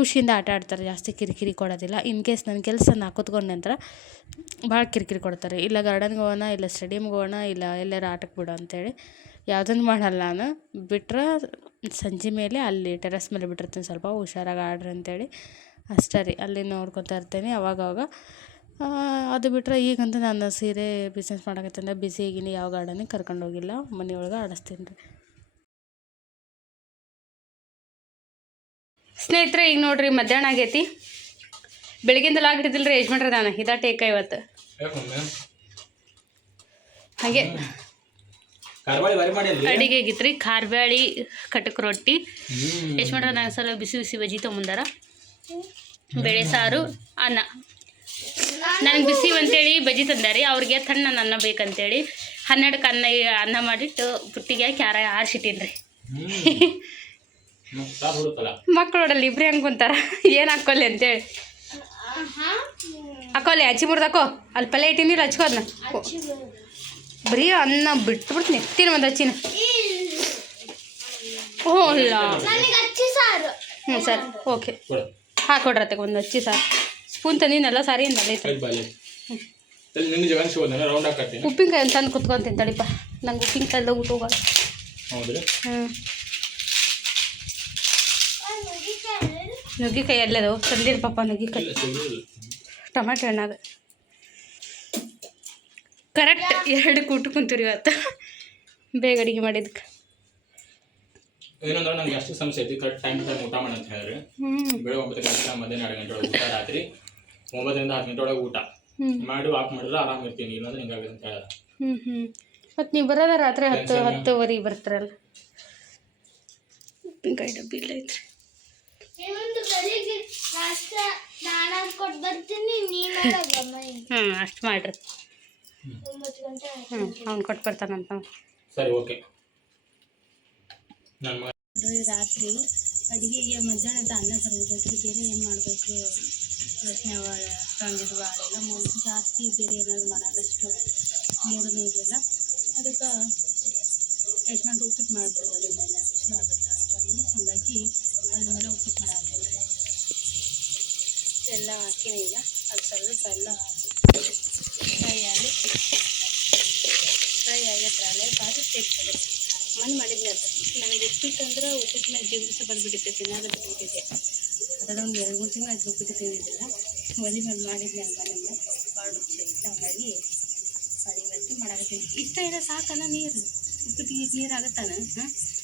ಖುಷಿಯಿಂದ ಆಟ ಆಡ್ತಾರೆ. ಜಾಸ್ತಿ ಕಿರಿಕಿರಿ ಕೊಡೋದಿಲ್ಲ. ಇನ್ ಕೇಸ್ ನನ್ನ ಕೆಲಸ ನಾ ಕೂತ್ಕೊಂಡ ನಂತರ ಭಾಳ ಕಿರಿಕಿರಿ ಕೊಡ್ತಾರೆ. ಇಲ್ಲ ಗಾರ್ಡನ್ಗೆ ಹೋಗೋಣ, ಇಲ್ಲ ಸ್ಟೇಡಿಯಮ್ಗೆ ಹೋಗೋಣ, ಇಲ್ಲ ಎಲ್ಲಾರು ಆಟಕ್ಕೆ ಬಿಡು ಅಂತೇಳಿ. ಯಾವುದನ್ನು ಮಾಡಲ್ಲ ನಾನು. ಬಿಟ್ರೆ ಸಂಜೆ ಮೇಲೆ ಅಲ್ಲಿ ಟೆರೆಸ್ ಮೇಲೆ ಬಿಟ್ಟಿರ್ತೀನಿ, ಸ್ವಲ್ಪ ಹುಷಾರಾಗಿ ಆಡ್ರಿ ಅಂತೇಳಿ ಅಷ್ಟೇ ರೀ. ಅಲ್ಲಿ ನೋಡ್ಕೊತಾ ಇರ್ತೀನಿ ಅವಾಗವಾಗ. ಅದು ಬಿಟ್ಟರೆ ಈಗಂತೂ ನಾನು ಸೀರೆ ಬಿಸ್ನೆಸ್ ಮಾಡಕತ್ತಂದ್ರೆ ಬಿಸಿ ಆಗಿನಿ. ಯಾವ ಗಾರ್ಡನಿಗೆ ಕರ್ಕೊಂಡು ಹೋಗಿಲ್ಲ, ಮನೆಯೊಳಗೆ ಆಡಿಸ್ತೀನಿ ರೀ. ಸ್ನೇಹಿತರೆ ಈಗ ನೋಡ್ರಿ ಮಧ್ಯಾಹ್ನ ಆಗೈತಿ. ಬೆಳಗ್ಗಿಂದಲ್ಲ ಆಗಿಟ್ಟಿದ್ದಿಲ್ಲ ರೀ ಯಜಮಾನ್ರಿ ನಾನು ಇದ ಟೇಕ ಇವತ್ತು ಹಾಗೆ ಅಡಿಗೆ ಆಗಿತ್ರಿ. ಖಾರಬ್ಯಾಳಿ ಕಟಕ್ ರೊಟ್ಟಿ ಯಜಮಾನ್ರ ನಾನು ಸಲ ಬಿಸಿ ಬಿಸಿ ಬಜ್ಜಿ ತೊಗೊಂಬಂದಾರ. ಬೇಳೆ ಸಾರು ಅನ್ನ. ನನಗೆ ಬಿಸಿ ಅಂತೇಳಿ ಬಜ್ಜಿ ತಂದಾರಿ. ಅವ್ರಿಗೆ ತಣ್ಣ ಅನ್ನ ಬೇಕಂತೇಳಿ 12ಕ್ಕೆ ಅನ್ನ ಮಾಡಿಟ್ಟು ಪುಟ್ಟಿಗೆ ಹಾಕಿ ಆರಿಸಿಟ್ಟೀನಿ ರೀ. ಮಕ್ಕಳು ನೋಡಲ್ಲಿ ಇಬ್ರು ಹೆಂಗೆ ಕುಂತಾರ ಏನು ಹಾಕ್ಕೊಲ್ಲಿ ಅಂತೇಳಿ. ಹಾಕೋಲ್ಲಿ ಹಚ್ಚಿ ಮುರ್ದಾಕೋ ಅಲ್ಲಿ ಪಲ್ಯ ಇಟ್ಟಿನಿಲ್ಲ ಹಚ್ಕೋ ಅದನ್ನ. ಬರೀ ಅನ್ನ ಬಿಟ್ಟು ನೆತ್ತಿನ ಒಂದು ಹಚ್ಚಿನ. ಇಲ್ಲ ಹ್ಞೂ ಸರ್ ಓಕೆ ಹಾಕೊಡ್ರತ್ತೆ ಒಂದು ಹಚ್ಚಿ ಸಾರು. ಸ್ಪೂನ್ ತಂದಿನಲ್ಲ ಸಾರಿ ಐತಿ. ಉಪ್ಪಿನಕಾಯಿ ಅಂತ ತಂದು ಕುತ್ಕೊಂತೀನಿ ತಡಿಪ. ನಂಗೆ ಉಪ್ಪಿನಕಾಯಿಲ್ಲ ಊಟ ಹೋಗಲ್ಲ. ನುಗ್ಗಿಕಾಯಿ ಎಲ್ಲದು ತಂದಿರ ಪಾಪ ನುಗ್ಗಿಕಾಯಿ ಟೊಮೆಟೊ ಹಣ್ಣು ಅದು ಕರೆಕ್ಟ್ 2 ಊಟ ಕುಂತೀರಿ ಇವತ್ತು ಬೇಗ ಅಡುಗೆ ಮಾಡಿದ್ದಕ್ಕೆ. ಏನಂದ್ರೆ ನಂಗೆ ಅಷ್ಟು ಸಮಸ್ಯೆ ಐತಿ. ಕರೆಕ್ಟ್ ಟೈಮ್ ಊಟ ಮಾಡಿ ಅಂತ ಹೇಳಿದ್ರೆ ಬೆಳಗ್ಗೆ 9 ಗಂಟೆ ಮಧ್ಯಾಹ್ನ 2 ಗಂಟೆ ಒಳಗೆ ಊಟ, ರಾತ್ರಿ 9ರಿಂದ 10 ಗಂಟೆ ಒಳಗೆ ಊಟ ಮಾಡಿ ವಾಕ್ ಮಾಡಿದ್ರೆ ಆರಾಮ್ ಇರ್ತೀನಿ. ಇಲ್ಲಾಂದ್ರೆ ಹಿಂಗಾಗಿದೆ ಅಂತ ಹೇಳಿದ್ರೆ ಮತ್ತು ನೀವು ಬರೋದ ರಾತ್ರಿ 10-10:30 ಬರ್ತಾರಲ್ಲ. ಉಪ್ಪಿನಕಾಯಿ ಡಬ್ಬಿ ಇಲ್ಲ ಐತ್ರಿ. ಅಷ್ಟು ಮಾಡ್ರಿ. ಅವ್ನು ಕೊಟ್ಟು ಬರ್ತಾನಂತ. ಸರಿ ಓಕೆ. ರಾತ್ರಿ ಅಡುಗೆಗೆ ಮಧ್ಯಾಹ್ನದ ಅನ್ನ ತರಬೇಕ್ರಿ. ಬೇರೆ ಏನು ಮಾಡಬೇಕು ಯೋಚನೆ ತಂದಿದ್ದು ಬಾಳೆಲ್ಲ ಮುಂದೆ ಜಾಸ್ತಿ ಬೇರೆ ಏನಾದ್ರು ಮಾಡೋದಷ್ಟು ಮೂರನೇ ಇರಲಿಲ್ಲ. ಅದಕ್ಕೆ ಯಜಮಾನ್ರು ಉಪ್ಪಿಟ್ಟು ಮಾಡ್ಬೋದು ಒಲೆ ಮೇಲೆ ಚಲೋ ಆಗುತ್ತಾ ಅಂತಂದು ಹಾಗಾಗಿ ಒಲೆ ಮೇಲೆ ಉಪ್ಪಿಟ್ಟು ಮಾಡಾಕ್ತೀನಿ. ಎಲ್ಲ ಹಾಕಿನಿ ಈಗ. ಅದು ಸ್ವಲ್ಪ ಎಲ್ಲ ಫ್ರೈ ಆಗೈತ್ರಲ್ಲೇ ಭಾರಿ ಟೇಸ್ಟ್ ಆಗುತ್ತೆ. ಮಣ್ಣು ಮಾಡಿದ್ನಿ ಅದು. ನನಗೆ ಉಪ್ಪಿಟ್ಟು ಅಂದ್ರೆ ಉಪ್ಪಿಟ್ಟು ಮೇಲೆ ಜಿಗುಪ್ಸ ಬಂದುಬಿಟ್ಟಿದ್ದೆ, ತಿನ್ನೋದು ಬಿಟ್ಟಿದ್ದೆ. ಅದೊಂದು 2-3 ತಿಂಗಳು ಆಯ್ತು ಉಪ್ಪಿಟ್ಟು ತಿಂದಿದ್ದಿಲ್ಲ. ಒಲೆ ಮೇಲೆ ಮಾಡಿದ್ನಿ ಅಲ್ಲಿ ಮನೆಯಿಂದ ಭಾಳ ರುಚಿ ಆಯಿತು. ಹಾಗಾಗಿ ಇವತ್ತು ಮಾಡಾಕತ್ತೀನಿ. ಇಷ್ಟ ಇದೆ ಸಾಕಲ್ಲ ನೀರು. ಉಪ್ಪಿಟ್ಟಿಗೆ ಈಗ ನೀರು ಆಗುತ್ತಾನ.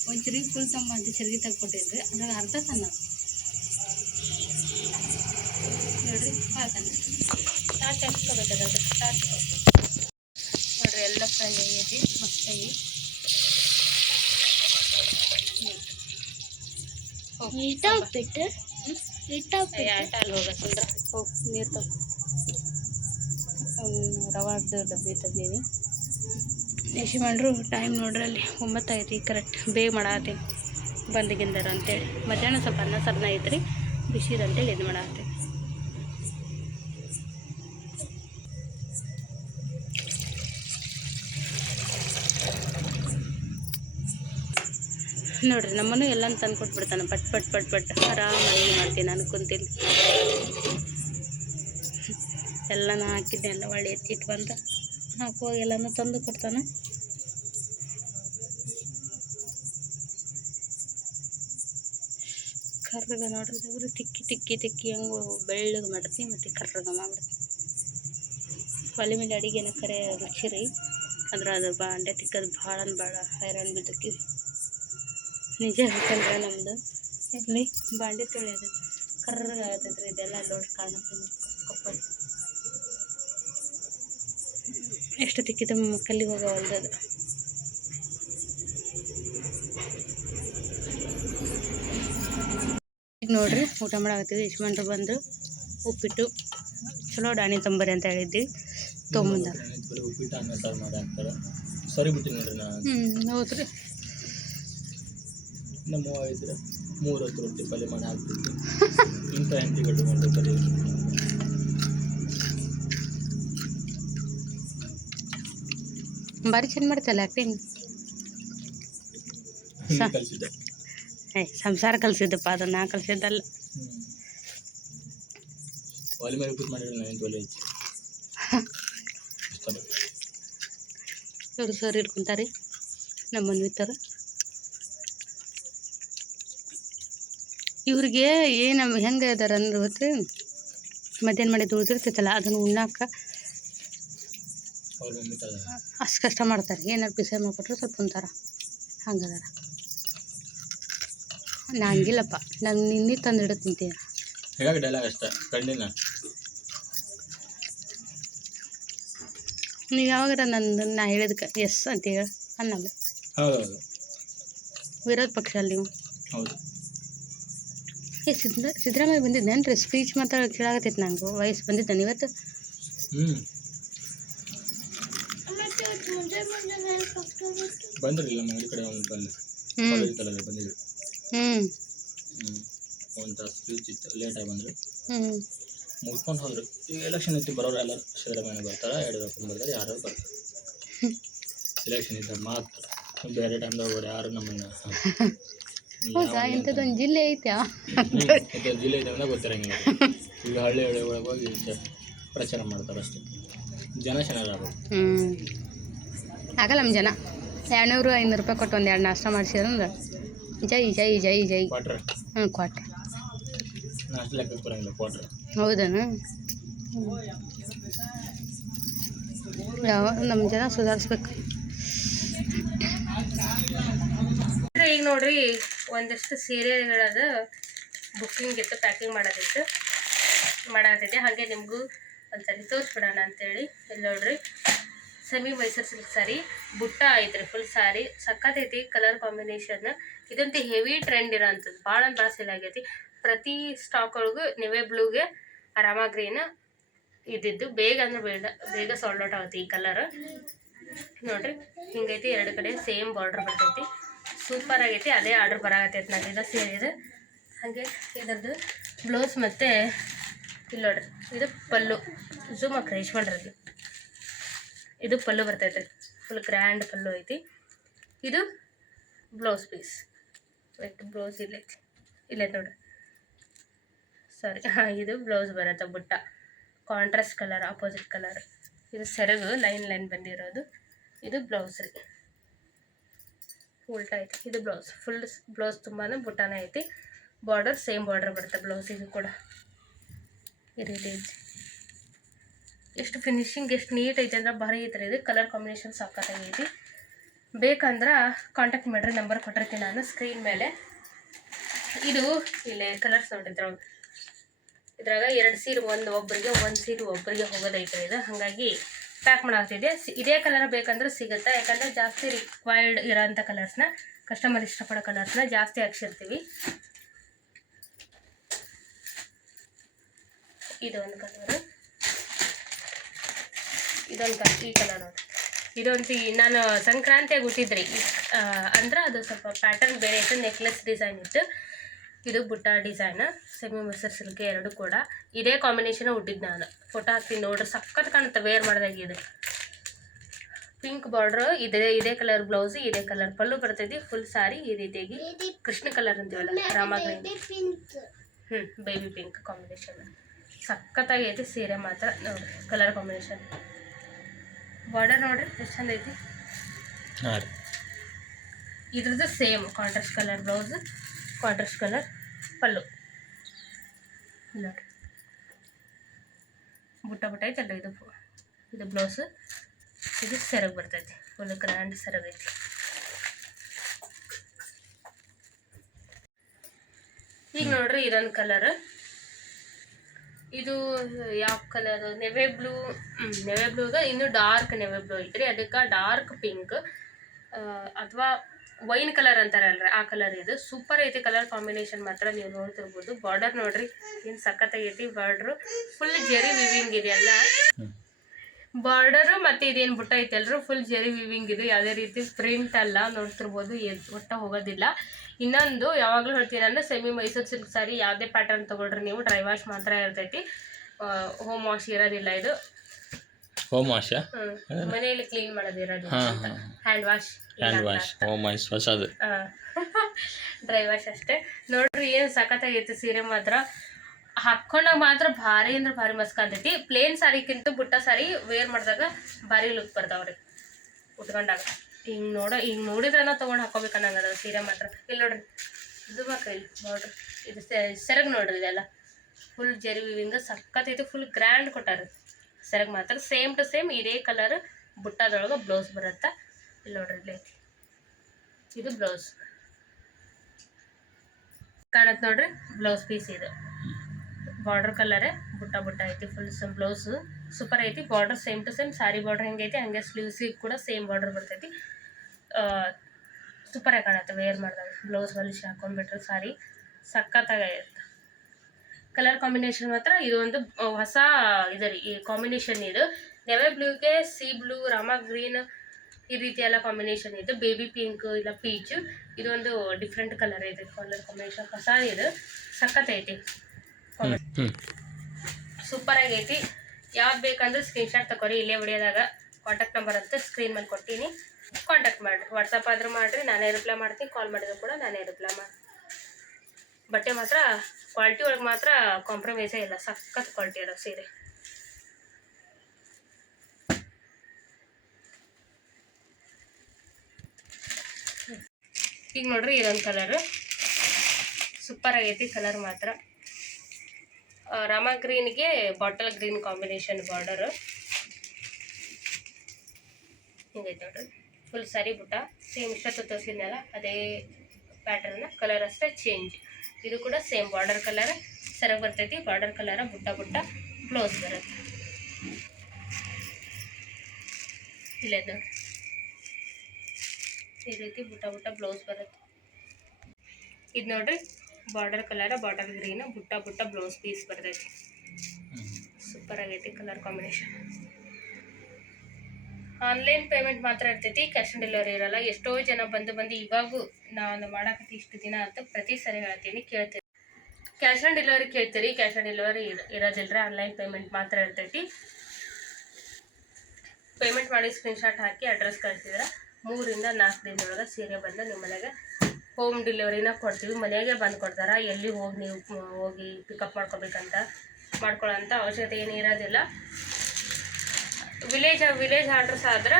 ಒಂದು ಚಿರಿಗೆ ಫುಲ್ ತಮ್ಮ ಅಂತ ಚಿರಿಗೆ ತೆಗ್ಕೊಟ್ಟಿದ್ರಿ. ಅದ್ರಾಗ ಅರ್ಧ ತನ್ನ ನೋಡ್ರಿ ಹಾಕನ್ನ ಸ್ಟಾರ್ಟ್ ಹಾಕ್ಕೋಬೇಕದ. ಅದು ಸ್ಟಾರ್ಟ್ ನೋಡ್ರಿ ಎಲ್ಲ ಫ್ರೈ ಆಗೈತಿ ಮಸ್ತಾಗಿ. ಅಲ್ಲಿ ಹೋಗ ಸುಂದ್ರ ಹೋಗಿ ನೀರು ತಗೋ. ರವಾದ ಡಬ್ಬಿ ತಂದೀನಿ. ಯಜಮಾನ್ರು ಟೈಮ್ ನೋಡ್ರಿ ಅಲ್ಲಿ 9 ಆಯ್ತು. ಈಗ ಕರೆಕ್ಟ್ ಬೇಗ ಮಾಡಾತೀನಿ ಬಂದಿಗಿಂದರ ಅಂತೇಳಿ. ಮಧ್ಯಾಹ್ನ ಸ್ವಲ್ಪ ಅನ್ನ ಸರ್ನ ಐತ್ರಿ ಬಿಸಿದು ಅಂತೇಳಿ ಇದು ಮಾಡಾತೀನಿ. ನೋಡ್ರಿ ನಮ್ಮನ್ನು ಎಲ್ಲನೂ ತಂದು ಕೊಟ್ಬಿಡ್ತಾನೆ. ಪಟ್ ಪಟ್ ಪಟ್ ಪಟ್ ಆರಾಮಾಗಿ ಮಾಡ್ತೀನಿ ನಾನು ಕುಂತೀನಿ. ಎಲ್ಲನೂ ಹಾಕಿದ್ದೆ. ಎಲ್ಲ ಒಳ್ಳೆ ಎತ್ತಿಟ್ಟು ಬಂದು ಹಾಕುವಾಗ ಎಲ್ಲನೂ ತಂದು ಕೊಡ್ತಾನೆ. ಕರ್ರಗ ನೋಡ್ರಿ ಅವರು ತಿಕ್ಕಿ ಹಂಗೆ ಬೆಳ್ಳಗೆ ಮಾಡ್ತೀನಿ ಮತ್ತು ಕರ್ರಗ ಮಾಡ್ಬಿಡ್ತೀನಿ. ಒಲೆ ಮೇಲೆ ಅಡುಗೆನ ಕರೆ ರುಚಿ ರೀ. ಅಂದ್ರೆ ಅದು ಬಾಂಡೆ ತಿಕ್ಕೋದು ಭಾಳ ಹೈರಾಣ ಬಿದ್ದಕ್ಕಿ ನಿಜ ಹೇಳ್ತಂದ್ರೆ ನಮ್ಮದು ಇಲ್ಲಿ ಬಾಂಡೆ ತೊಳೆಯೋದು ಕರ್ರಗ ಆಗತೈತ್ರಿ. ಇದೆಲ್ಲ ನೋಡಿ ಕಾಣುತ್ತೆ ಕಪ್ಪು ಎಷ್ಟು ತಿಕ್ಕಿದ ಕಲ್ಲಿಗೆ ಹೋಗೋವಲ್ದದು. ಈಗ ನೋಡ್ರಿ ಊಟ ಮಾಡಾಕತ್ತೀವಿ. ಯಜಮಾನ್ರು ಬಂದರು ಉಪ್ಪಿಟ್ಟು ಚಲೋ ಡಾಣಿ ತೊಂಬರಿ ಅಂತ ಹೇಳಿದ್ವಿ ತೊಗೊಂಬಂದಾರ. ಉಪ್ಪಿಟ್ಟು ಅನ್ನ ಸಾರು ಮಾಡಿ ಹಾಕ್ತಾರೆ. ಸರಿ ಬಿಟ್ಟು ನೋಡ್ರಿ ನಾನು ಹೌದ್ರಿ. ನಮ್ಮ ಇದ್ರೆ 3 ಹೊತ್ತು ರೊಟ್ಟಿ ಪಲ್ಯ ಮಾಡಿ ಹಾಕ್ತಿದ್ವಿ. ಇಂಥ ಹೆಂಡತಿ ಕಟ್ಟಿಕೊಂಡು ಕಲಿ ಭಾರಿ ಚಂದ ಮಾಡ್ತಲ್ಲ ಆ್ಯಕ್ಟಿಂಗ್. ಕಲಿಸಿದ್ದೆ ಸಂಸಾರ ಕಲಿಸಿದ್ದಪ್ಪ, ಅದನ್ನು ನಾ ಕಲಿಸಿದ್ದಲ್ಲ. ಒಲೆ ಮೇಲೆ ಉಪ್ಪಿಟ್ಟು ಮಾಡಿದ್ರೆ ನಾನು ಒಲೆ ಐತಿ. ಇವ್ರು ಸರ್ ಇಟ್ಕೊಂತಾರೆ ನಮ್ಮ ಮನ್ವಿತರ. ಇವ್ರಿಗೆ ಏನು ಹೆಂಗೆ ಇದಾರೆ ಅಂದ್ರೆ ಗೊತ್ತ್ರಿ, ಮಧ್ಯಾಹ್ನ ಮಾಡಿದ್ದು ಉಳಿದಿರ್ತೈತಲ್ಲ ಅದನ್ನು ಉಣ್ಣಾಕ ಅಷ್ಟು ಕಷ್ಟ ಮಾಡ್ತಾರೆ. ಏನಾರು ಬಿಸಿ ಮಾಡಿಕೊಟ್ರೆ ಸ್ವಲ್ಪ ಉಂತಾರ ಹಂಗದಾರ. ನಾ ಹಂಗಿಲ್ಲಪ್ಪ, ನಾನು ನಿನ್ನೆ ತಂದು ತಿಂತೀನಿ. ಹೀಗಾಗಿ ಡೈಲಾಗ್ ಅಷ್ಟೇ ಕಣ್ಣಿನ. ನೀವು ಯಾವಾಗಾರ ನಾ ಹೇಳಿದಕ್ಕೆ ಎಸ್ ಅಂತ ಹೇಳಿ ಅನ್ನಲ್ಲ. ಹೌದೌದು ವಿರೋಧ ಪಕ್ಷ ಅಲ್ಲಿ ನೀವು. ಹೌದು. ಸಿದ್ದರಾಮಯ್ಯ ಬಂದಿದ್ದೇನ್ರಿ ಸ್ಪೀಚ್ ಮಾತ್ರ ಕೇಳಾಗತ್ತೈತೆ ನಂಗೆ. ವಯಸ್ಸು ಬಂದಿದ್ದಾನೆ ಇವತ್ತು. ಮತ್ತೆ ಇವತ್ತು ಮುಂಜಾನೆ ಬಂದಿರಲಿಲ್ಲ ನಮ್ಮ ಊರ ಕಡೆ ಒಂದು ಬಂದು ಕಾಲೇಜ್ ತಲೆಗೆ ಬಂದಿದ್ರು. ಒಂದು ತಾಸು ಸ್ಪೀಚ್ ಇತ್ತು, ಲೇಟಾಗಿ ಬಂದರು, ಮುಗಿಸ್ಕೊಂಡು ಹೋದ್ರು. ಈಗ ಎಲೆಕ್ಷನ್ ಇತ್ತು, ಬರೋರು ಎಲ್ಲ ಸಿದ್ದರಾಮಯ್ಯ ಬರ್ತಾರೆ, ಯಡಿಯೂರಪ್ಪ ಬರ್ತಾರೆ, ಯಾರು ಬರ್ತಾರೆ. ಎಲೆಕ್ಷನ್ ಇದ್ದಾಗ ಮಾತ್ರ, ಬೇರೆ ಟೈಮ್ದಾಗ ಹೋಗೋರು ಯಾರು ನಮ್ಮನ್ನು. ಹೌದಾ, ಇಂಥದ್ದೊಂದು ಜಿಲ್ಲೆ ಐತೆ. ಜಿಲ್ಲೆ ಇದೆ ಅಂದ್ರೆ ಗೊತ್ತಿರಂಗಿಲ್ಲ. ಈಗ ಹಳ್ಳಿ ಒಳಗೆ ಹೋಗಿ ಪ್ರಚಾರ ಮಾಡ್ತಾರೆ ಅಷ್ಟೇ. ಜನ ಚೆನ್ನಾಗಬೇಕು. ಆಗಲ್ಲ ನಮ್ಮ ಜನ 200-500 ರೂಪಾಯಿ ಕೊಟ್ಟು ಒಂದು 2 ನಾಷ್ಟ ಮಾಡಿಸಿದ್ರೆ ಜೈ ಜೈ ಜೈ ಜೈ ಕ್ವಾಟ್ರ್. ಕ್ವಾಟ್ರ್ ನಾಷ್ಟ ಲೆಕ್ಕಕ್ಕೆ ಬರೋಂಗಿಲ್ಲ ಕ್ವಾಟ್ರ್. ಹೌದಾ? ಯಾವ ನಮ್ಮ ಜನ ಸುಧಾರಿಸ್ಬೇಕು. ಈಗ ನೋಡ್ರಿ ಒಂದಷ್ಟು ಸೀರೆಗಳದ ಬುಕ್ಕಿಂಗ್ ಇತ್ತು, ಪ್ಯಾಕಿಂಗ್ ಮಾಡಾಕತ್ತೈತೆ. ಹಾಗೆ ನಿಮಗೂ ಒಂದ್ಸರಿ ತೋರಿಸ್ಬಿಡೋಣ ಅಂತೇಳಿ. ಇಲ್ಲಿ ನೋಡ್ರಿ ಸೆಮಿ ಮೈಸೂರು ಸಿಲ್ಕ್ ಸಾರಿ, ಬುಟ್ಟ ಐತ್ರಿ, ಫುಲ್ ಸಾರಿ ಸಕ್ಕತ್ತೈತಿ. ಕಲರ್ ಕಾಂಬಿನೇಷನ್ ಇದಂತೂ ಹೆವಿ ಟ್ರೆಂಡ್ ಇರೋ ಅಂಥದ್ದು, ಭಾಳ ಅಂದ್ರೆ ಭಾಳ ಸೇಲ್ ಆಗೈತಿ. ಪ್ರತಿ ಸ್ಟಾಕ್ ಒಳಗೂ ನೆವೆ ಬ್ಲೂಗೆ ಆರಾಮ ಗ್ರೀನ್ ಇದ್ದಿದ್ದು ಬೇಗ ಅಂದ್ರೆ ಬೇಗ ಸಾಲ್ಡ್ ಔಟ್ ಆಗುತ್ತೆ ಈ ಕಲರ್. ನೋಡ್ರಿ ಹಿಂಗೈತಿ, 2 ಕಡೆ ಸೇಮ್ ಬಾರ್ಡ್ರ್ ಬರ್ತೈತಿ, ಸೂಪರ್ ಆಗೈತಿ. ಅದೇ ಆರ್ಡ್ರ್ ಬರಾಕತ್ತೈತಿ ನನಗೆ ಸೀರೆದು. ಹಾಗೆ ಇದರದ್ದು ಬ್ಲೌಸ್ ಮತ್ತು ಇಲ್ಲಿ ನೋಡ್ರಿ ಇದು ಪಲ್ಲು, ಝೂಮ್ ಹಾಕ್ರಿ ಇಸ್ಕೊಂಡ್ರಿ. ಇದು ಪಲ್ಲು ಬರ್ತೈತೆ, ಫುಲ್ ಗ್ರ್ಯಾಂಡ್ ಪಲ್ಲು ಐತಿ. ಇದು ಬ್ಲೌಸ್ ಪೀಸ್, ಬ್ಲೌಸ್ ಇಲ್ಲೈತೆ ನೋಡ್ರಿ, ಸಾರಿ ಇದು ಬ್ಲೌಸ್ ಬರುತ್ತೆ ಬುಟ್ಟ, ಕಾಂಟ್ರಾಸ್ಟ್ ಕಲರ್, ಆಪೋಸಿಟ್ ಕಲರ್. ಇದು ಸೆರಗು ಲೈನ್ ಬಂದಿರೋದು. ಇದು ಬ್ಲೌಸ್ ರೀ, ಉಲ್ಟಾ ಐತಿ. ಇದು ಬ್ಲೌಸ್, ಫುಲ್ ಬ್ಲೌಸ್ ತುಂಬಾ ಬುಟ್ಟಾನ ಐತಿ. ಬಾರ್ಡರ್ ಸೇಮ್ ಬಾರ್ಡರ್ ಬರುತ್ತೆ ಬ್ಲೌಸಿಗೂ ಕೂಡ. ಈ ರೀತಿ ಐತಿ. ಎಷ್ಟು ಫಿನಿಶಿಂಗ್ ಎಷ್ಟು ನೀಟ್ ಐತೆ ಅಂದ್ರೆ ಭಾರಿ ಐತ್ರಿ. ಇದು ಕಲರ್ ಕಾಂಬಿನೇಷನ್ ಸಾಕಾಗೈತಿ. ಬೇಕಂದ್ರೆ ಕಾಂಟ್ಯಾಕ್ಟ್ ಮಾಡಿರಿ, ನಂಬರ್ ಕೊಟ್ಟಿರ್ತೀನಿ ನಾನು ಸ್ಕ್ರೀನ್ ಮೇಲೆ. ಇದು ಇಲ್ಲೇ ಕಲರ್ಸ್ ನೋಡಿದ್ರ ಇದ್ರಾಗ 2 ಸೀರೆ ಒಬ್ಬರಿಗೆ ಹೋಗೋದೈತ್ರಿ ಇದು. ಹಾಗಾಗಿ ಪ್ಯಾಕ್ ಮಾಡಾಗ್ತಿದೆ. ಇದೇ ಕಲರ್ ಬೇಕಂದ್ರೆ ಸಿಗುತ್ತೆ, ಯಾಕಂದರೆ ಜಾಸ್ತಿ ರಿಕ್ವೈರ್ಡ್ ಇರೋಂಥ ಕಲರ್ಸ್ನ, ಕಸ್ಟಮರ್ ಇಷ್ಟಪಡೋ ಕಲರ್ಸ್ನ ಜಾಸ್ತಿ ಹಾಕ್ಸಿರ್ತೀವಿ. ಇದೊಂದು ಕಲರ್, ಈ ಕಲರ್ ನೋಡಿ. ಇದೊಂದು ನಾನು ಸಂಕ್ರಾಂತಿಯಾಗಿ ಹುಟ್ಟಿದ್ರಿ ಅಂದ್ರೆ ಅದು ಸ್ವಲ್ಪ ಪ್ಯಾಟರ್ನ್ ಬೇರೆ ಇತ್ತು, ನೆಕ್ಲೆಸ್ ಡಿಸೈನ್ ಇತ್ತು. ಇದು ಬುಟ್ಟ ಡಿಸೈನ್, ಸೆಮಿ ಮೈಸೂರು ಸಿಲ್ಕ್ 2 ಕೂಡ ಇದೇ ಕಾಂಬಿನೇಷನ್ ಹುಟ್ಟಿದ್ದು ನಾನು. ಫೋಟೋ ಹಾಕ್ತೀನಿ ನೋಡ್ರಿ, ಸಖತ್ ಕಾಣುತ್ತೆ ವೇರ್ ಮಾಡಿದಾಗಿದೆ. ಪಿಂಕ್ ಬಾರ್ಡ್ರ್, ಇದೇ ಕಲರ್ ಬ್ಲೌಸ್, ಇದೇ ಕಲರ್ ಪಲ್ಲು ಬರ್ತೈತಿ. ಫುಲ್ ಸಾರಿ ಈ ರೀತಿಯಾಗಿ ಕೃಷ್ಣ ಕಲರ್ ಅಂತೀವಲ್ಲ, ರಾಮಗ್ರೀನ್, ಬೇಬಿ ಪಿಂಕ್ ಕಾಂಬಿನೇಷನ್ ಸಖತ್ತಾಗೈತಿ. ಸೀರೆ ಮಾತ್ರ ನೋಡ್ರಿ ಕಲರ್ ಕಾಂಬಿನೇಷನ್. ಬಾರ್ಡರ್ ನೋಡ್ರಿ ಎಷ್ಟು ಚಂದ ಐತಿ. ಇದ್ರದ್ದು same contrast colour blouse, contrast colour pallu. ನೋಡ್ರಿ ಬುಟ್ಟ ಐತಲ್ಲ, ಇದು ಬ್ಲೌಸ್, ಇದು ಸೆರಗು ಬರ್ತೈತಿ, ಫುಲ್ ಗ್ರ್ಯಾಂಡ್ ಸೆರಗು ಐತಿ. ಈಗ ನೋಡ್ರಿ ಇದೊಂದು ಕಲರ್, ಇದು ಯಾವ ಕಲರ್, ನೆವೆ ಬ್ಲೂಗ ಇನ್ನು ಡಾರ್ಕ್ ನೆವೆ ಬ್ಲೂ ಐತ್ರಿ. ಅದಕ್ಕೆ ಡಾರ್ಕ್ ಪಿಂಕ್ ಅಥವಾ ವೈನ್ ಕಲರ್ ಅಂತಾರಲ್ರಿ, ಆ ಕಲರ್. ಇದು ಸೂಪರ್ ಐತಿ ಕಲರ್ ಕಾಂಬಿನೇಷನ್ ಮಾತ್ರ, ನೀವು ನೋಡ್ತಿರ್ಬೋದು. ಬಾರ್ಡರ್ ನೋಡ್ರಿ ಏನು ಸಖತ್ತಾಗೈತಿ. ಬಾರ್ಡ್ರು ಫುಲ್ ಜೆರಿ ವಿವಿಂಗ್ ಇದೆ ಎಲ್ಲ, ಬಾರ್ಡರು ಮತ್ತು ಇದೇನು ಬುಟ್ಟ ಐತಲ್ರಿ ಫುಲ್ ಜೆರಿ ವಿವಿಂಗ್ ಇದೆ. ಯಾವುದೇ ರೀತಿ ಪ್ರಿಂಟ್ ಅಲ್ಲ, ನೋಡ್ತಿರ್ಬೋದು, ಒಟ್ಟ ಹೋಗೋದಿಲ್ಲ. ಇನ್ನೊಂದು ಯಾವಾಗಲೂ ಹೇಳ್ತೀನಿ ಅಂದರೆ ಸೆಮಿ ಮೈಸೂರು ಸಿಲ್ಕ್ ಸಾರಿ ಯಾವುದೇ ಪ್ಯಾಟರ್ನ್ ತೊಗೊಳ್ರಿ ನೀವು, ಡ್ರೈ ವಾಶ್ ಮಾತ್ರ ಇರ್ತೈತಿ, ಹೋಮ್ ವಾಶ್ ಇರೋದಿಲ್ಲ. ಇದು ಹೋಮ್ ವಾಶ್, ಮನೆಯಲ್ಲಿ ಕ್ಲೀನ್ ಮಾಡೋದಿರೋದಿಲ್ಲ, ಹ್ಯಾಂಡ್ ವಾಶ್, ಹೋಮ್ ವಾಶ್ ಹೊಸದು, ಡ್ರೈ ವಾಶ್ ಅಷ್ಟೇ. ನೋಡ್ರಿ ಏನು ಸಖತ್ತಾಗೈತಿ ಸೀರೆ ಮಾತ್ರ. ಹಾಕ್ಕೊಂಡಾಗ ಮಾತ್ರ ಭಾರಿ ಅಂದ್ರೆ ಭಾರಿ ಮಸ್ತ್ ಕಾಣ್ತೈತಿ. ಪ್ಲೇನ್ ಸಾರಿಗಿಂತ ಬುಟ್ಟ ಸಾರಿ ವೇರ್ ಮಾಡಿದಾಗ ಭಾರಿ ಲುಕ್ ಬರ್ತಾವ್ರಿ ಉಟ್ಕೊಂಡಾಗ. ಹಿಂಗೆ ನೋಡಿದ್ರೆ ನಾವು ತೊಗೊಂಡು ಹಾಕೋಬೇಕನ್ನಂಗದ ಸೀರೆ ಮಾತ್ರ. ಇಲ್ಲಿ ನೋಡ್ರಿ ಇದು ಇಲ್ಲಿ ನೋಡ್ರಿ, ಇದು ಸೆರಗು ನೋಡ್ರಿ, ಇದೆಲ್ಲ ಫುಲ್ ಜೆರಿ ವಿವಿಂಗ್ ಸಖತ್ತೈತಿ. ಫುಲ್ ಗ್ರ್ಯಾಂಡ್ ಕೊಟ್ಟಾರ ಸೆರಗು ಮಾತ್ರ. ಸೇಮ್ ಟು ಸೇಮ್ ಇದೇ ಕಲರ್ ಬುಟ್ಟದೊಳಗೆ ಬ್ಲೌಸ್ ಬರುತ್ತೆ. ಇಲ್ಲಿ ನೋಡ್ರಿ, ಇಲ್ಲಿ ಐತಿ ಇದು ಬ್ಲೌಸ್. ಕಾಣತ್ತೆ ನೋಡ್ರಿ ಬ್ಲೌಸ್ ಪೀಸ್ ಇದು ಬಾರ್ಡರ್ ಕಲರ್ ಬುಟ್ಟ ಬುಟ್ಟ ಐತಿ ಫುಲ್ ಬ್ಲೌಸ್ ಸೂಪರ್ ಐತಿ. Border same to same sari border ಹೆಂಗೈತಿ ಹಂಗೆ ಸ್ಲೀವ್ಸಿಗೆ ಕೂಡ ಸೇಮ್ ಬಾರ್ಡರ್ ಬರ್ತೈತಿ. ಸೂಪರಾಗಿ ಕಾಣುತ್ತೆ ವೇರ್ ಮಾಡಿದಾಗ. ಬ್ಲೌಸ್ ಹೊಲಿಸಿ ಹಾಕೊಂಡ್ಬಿಟ್ರೆ ಸಾರಿ ಸಖತ್ತಾಗಿರುತ್ತೆ. ಕಲರ್ ಕಾಂಬಿನೇಷನ್ ಮಾತ್ರ ಇದು ಒಂದು ಹೊಸ ಇದು ರೀ. ಈ ಕಾಂಬಿನೇಷನ್ ಇದು ನೆವೆ ಬ್ಲೂಗೆ ಸಿ ಬ್ಲೂ, ರಾಮ ಗ್ರೀನ್ ಈ ರೀತಿ ಎಲ್ಲ ಕಾಂಬಿನೇಷನ್ ಇದು. ಬೇಬಿ ಪಿಂಕ್ ಇಲ್ಲ ಪೀಚ್ ಇದೊಂದು ಡಿಫ್ರೆಂಟ್ ಕಲರ್ ಇದೆ. ಕಲರ್ ಕಾಂಬಿನೇಷನ್ ಹೊಸ ಇದು ಸಖತ್ತೈತಿ. ಸೂಪರ್ ಆಗೈತಿ. ಯಾವ್ದು ಬೇಕಂದ್ರೆ ಸ್ಕ್ರೀನ್ಶಾಟ್ ತಗೋರಿ. ಇಲ್ಲೇ ವಿಡಿಯೋದಾಗ ಕಾಂಟ್ಯಾಕ್ಟ್ ನಂಬರ್ ಅಂತ ಸ್ಕ್ರೀನ್ ಮೇಲೆ ಕೊಡ್ತೀನಿ, ಕಾಂಟ್ಯಾಕ್ಟ್ ಮಾಡಿರಿ. ವಾಟ್ಸಪ್ ಆದ್ರೂ ಮಾಡಿರಿ, ನಾನೇ ರಿಪ್ಲೈ ಮಾಡ್ತೀನಿ. ಕಾಲ್ ಮಾಡಿದ್ರು ಕೂಡ ನಾನೇ ರಿಪ್ಲೈ ಮಾಡಿ. ಬಟ್ಟೆ ಮಾತ್ರ ಕ್ವಾಲಿಟಿ ಒಳಗೆ ಮಾತ್ರ ಕಾಂಪ್ರಮೈಸೇ ಇಲ್ಲ, ಸಖತ್ ಕ್ವಾಲಿಟಿ ಇರೋ ಸೀರೆ. ಈಗ ನೋಡ್ರಿ ಇದೊಂದು ಕಲರ್ ಸೂಪರ್ ಆಗೈತಿ. ಕಲರ್ ಮಾತ್ರ ರಾಮ ಗ್ರೀನ್ಗೆ ಬಾಟಲ್ ಗ್ರೀನ್ ಕಾಂಬಿನೇಷನ್ ಬಾರ್ಡರ್ ಹಿಂಗೈತೆ ನೋಡ್ರಿ. ಫುಲ್ ಸ್ಯಾರಿ ಬುಟ್ಟ ಸೇಮ್ ಇಷ್ಟೊತ್ತು ತೋರಿಸಿದ್ನಲ್ಲ ಅದೇ ಪ್ಯಾಟರ್ನ್, ಕಲರ್ ಅಷ್ಟೇ ಚೇಂಜ್. ಇದು ಕೂಡ ಸೇಮ್ ಬಾರ್ಡರ್ ಕಲರ್ ಸರಿಯಾಗಿ ಬರ್ತೈತಿ. ಬಾರ್ಡರ್ ಕಲರ್ ಬುಟ್ಟ ಬುಟ್ಟ ಬ್ಲೌಸ್ ಬರುತ್ತೆ. ಇಲ್ಲ ನೋಡಿ ಈ ರೀತಿ ಬುಟ್ಟ ಬುಟ್ಟ ಬ್ಲೌಸ್ ಬರುತ್ತೆ. ಇದು ನೋಡ್ರಿ ಬಾರ್ಡರ್ ಕಲರ್ ಬಾಟಲ್ ಗ್ರೀನ್ ಬುಟ್ಟ ಬುಟ್ಟ ಬ್ಲೌಸ್ ಪೀಸ್ ಬರ್ತೈತಿ. ಸೂಪರ್ ಆಗೈತಿ ಕಲರ್ ಕಾಂಬಿನೇಷನ್. ಆನ್ಲೈನ್ ಪೇಮೆಂಟ್ ಮಾತ್ರ ಇರ್ತೈತಿ, ಕ್ಯಾಶ್ ಆನ್ ಡೆಲಿವರಿ ಇರಲ್ಲ. ಎಷ್ಟೋ ಜನ ಬಂದು ಇವಾಗೂ ನಾನು ಮಾಡಾಕತ್ತಿ ಇಷ್ಟು ದಿನ ಅಂತ ಪ್ರತಿ ಸರಿ ಹೇಳ್ತೀನಿ, ಕೇಳ್ತೀರಿ. ಕ್ಯಾಶ್ ಆನ್ ಡೆಲಿವರಿ ಕೇಳ್ತೀರಿ, ಕ್ಯಾಶ್ ಆನ್ ಡೆಲಿವರಿ ಇರೋದಿಲ್ಲ. ಆನ್ಲೈನ್ ಪೇಮೆಂಟ್ ಮಾತ್ರ ಇರ್ತೈತಿ. ಪೇಮೆಂಟ್ ಮಾಡಿ ಸ್ಕ್ರೀನ್ಶಾಟ್ ಹಾಕಿ ಅಡ್ರೆಸ್ ಕಳಿಸಿದ್ರೆ 3 ರಿಂದ 4 ದಿನದೊಳಗೆ ಸೀರೆ ಬಂದು ನಿಮ್ಮ ಮನೆಗೆ ಹೋಮ್ ಡೆಲಿವರಿನ ಕೊಡ್ತೀವಿ. ಮನೆಗೆ ಬಂದು ಕೊಡ್ತಾರೆ. ಎಲ್ಲಿ ಹೋಗಿ ನೀವು ಹೋಗಿ ಪಿಕಪ್ ಮಾಡ್ಕೋಬೇಕಂತ ಮಾಡ್ಕೊಳ್ಳೋಂಥ ಅವಶ್ಯಕತೆ ಏನು ಇರೋದಿಲ್ಲ. ವಿಲೇಜ್ ಆರ್ಡ್ರಸ್ ಆದ್ರೆ